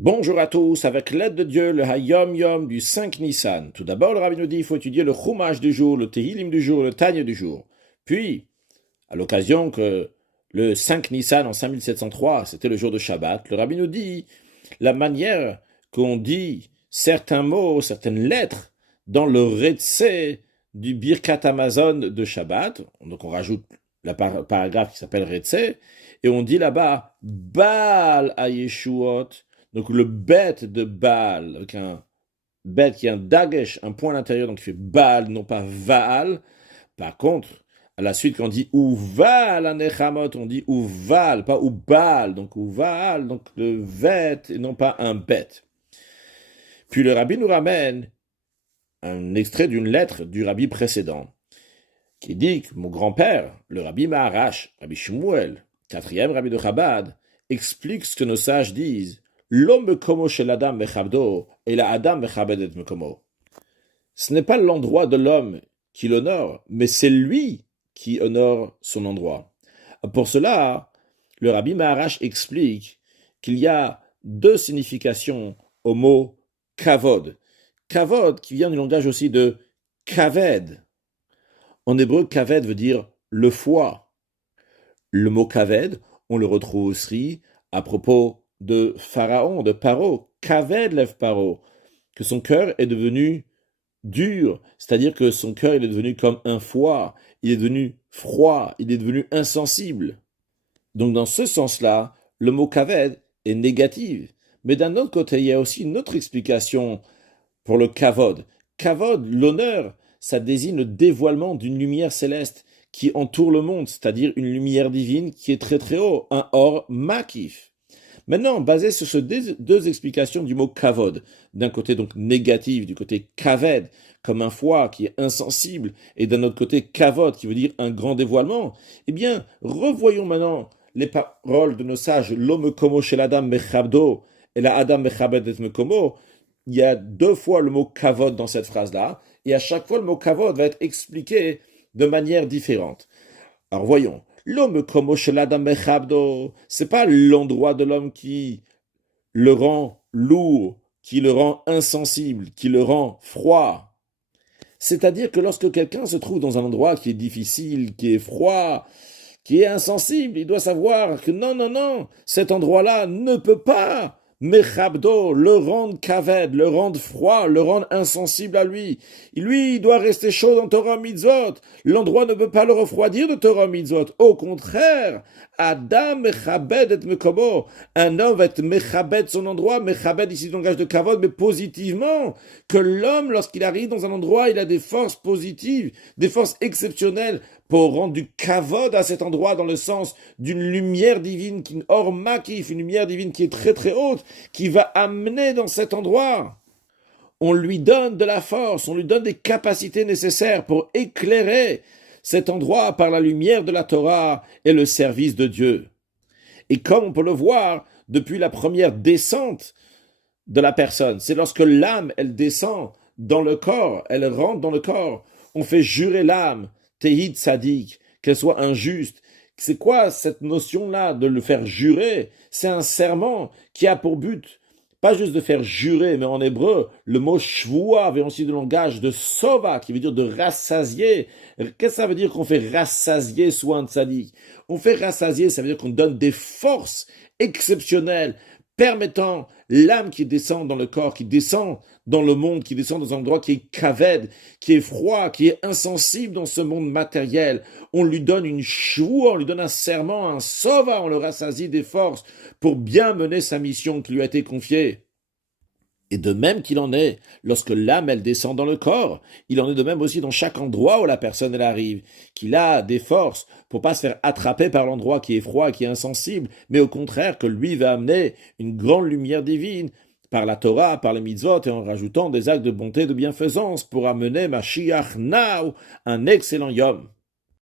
Bonjour à tous, avec l'aide de Dieu, le Hayom Yom du 5 Nissan. Tout d'abord, le Rabbi nous dit qu'il faut étudier le Chumash du jour, le Tehillim du jour, le Tanya du jour. Puis, à l'occasion que le 5 Nissan en 5703, c'était le jour de Shabbat, le Rabbi nous dit la manière qu'on dit certains mots, certaines lettres dans le Retsé du Birkat Amazon de Shabbat. Donc on rajoute le paragraphe qui s'appelle Retsé, et on dit là-bas Baal Ayeshuot. Donc le bet de Baal, avec un bet qui est un dagesh, un point à l'intérieur, donc il fait Baal, non pas Vaal. Par contre, à la suite, quand on dit Uval anechamot, on dit Uval, pas Ubal, donc Uval, donc le vet et non pas un bet. Puis le rabbi nous ramène un extrait d'une lettre du rabbi précédent, qui dit que mon grand-père, le rabbi Maharash, rabbi Shmuel, quatrième rabbi de Chabad, explique ce que nos sages disent. L'homme mekomo shel adam mechabdo et la adam mechabedet mekomo. Ce n'est pas l'endroit de l'homme qui l'honore, mais c'est lui qui honore son endroit. Pour cela, le rabbi Maharash explique qu'il y a deux significations au mot kavod. Kavod qui vient du langage aussi de kaved. En hébreu, kaved veut dire le foie. Le mot kaved, on le retrouve aussi à propos de Pharaon, de Paro, kaved lève Paro, que son cœur est devenu dur, c'est-à-dire que son cœur il est devenu comme un foie, il est devenu froid, il est devenu insensible. Donc dans ce sens-là, le mot kaved est négatif. Mais d'un autre côté, il y a aussi une autre explication pour le kavod. Kavod, l'honneur, ça désigne le dévoilement d'une lumière céleste qui entoure le monde, c'est-à-dire une lumière divine qui est très très haut, un or makif. Maintenant, basé sur ces deux explications du mot kavod, d'un côté donc négatif, du côté kaved, comme un foie qui est insensible, et d'un autre côté kavod, qui veut dire un grand dévoilement, eh bien, revoyons maintenant les paroles de nos sages, l'homme komo shel adam mechabdo, et la adam mechabed et mekomo. Il y a deux fois le mot kavod dans cette phrase-là, et à chaque fois le mot kavod va être expliqué de manière différente. Alors voyons. L'homme comme Osheladam Mechabdo, c'est pas l'endroit de l'homme qui le rend lourd, qui le rend insensible, qui le rend froid. C'est-à-dire que lorsque quelqu'un se trouve dans un endroit qui est difficile, qui est froid, qui est insensible, il doit savoir que non, non, non, cet endroit-là ne peut pas Mechabdo, le rendre kaved, le rendre froid, le rendre insensible à lui. Lui, il doit rester chaud dans Torah Mitzvot. L'endroit ne peut pas le refroidir de Torah Mitzvot. Au contraire, Adam mechabed et mekomo. Un homme va être mechabed son endroit, mechabed ici langage de kavod, mais positivement. Que l'homme, lorsqu'il arrive dans un endroit, il a des forces positives, des forces exceptionnelles pour rendre du kavod à cet endroit dans le sens d'une lumière divine, or makif, une lumière divine qui est très très haute, qui va amener dans cet endroit. On lui donne de la force, on lui donne des capacités nécessaires pour éclairer cet endroit par la lumière de la Torah et le service de Dieu. Et comme on peut le voir depuis la première descente de la personne, c'est lorsque l'âme, elle descend dans le corps, elle rentre dans le corps, on fait jurer l'âme, Tehid Sadik, qu'elle soit injuste. C'est quoi cette notion-là de le faire jurer? C'est un serment qui a pour but, pas juste de faire jurer, mais en hébreu, le mot shvua vient aussi du langage de sova, qui veut dire de rassasier. Qu'est-ce que ça veut dire qu'on fait rassasier soit un tzadik? On fait rassasier, ça veut dire qu'on donne des forces exceptionnelles, permettant l'âme qui descend dans le corps, qui descend dans le monde, qui descend dans un endroit qui est kaved, qui est froid, qui est insensible dans ce monde matériel. On lui donne une choua, on lui donne un serment, un sova, on le rassasie des forces pour bien mener sa mission qui lui a été confiée. Et de même qu'il en est, lorsque l'âme, elle descend dans le corps, il en est de même aussi dans chaque endroit où la personne, elle arrive, qu'il a des forces pour pas se faire attraper par l'endroit qui est froid, qui est insensible, mais au contraire que lui va amener une grande lumière divine par la Torah, par les mitzvot, et en rajoutant des actes de bonté, de bienfaisance pour amener Mashiach Now, un excellent Yom.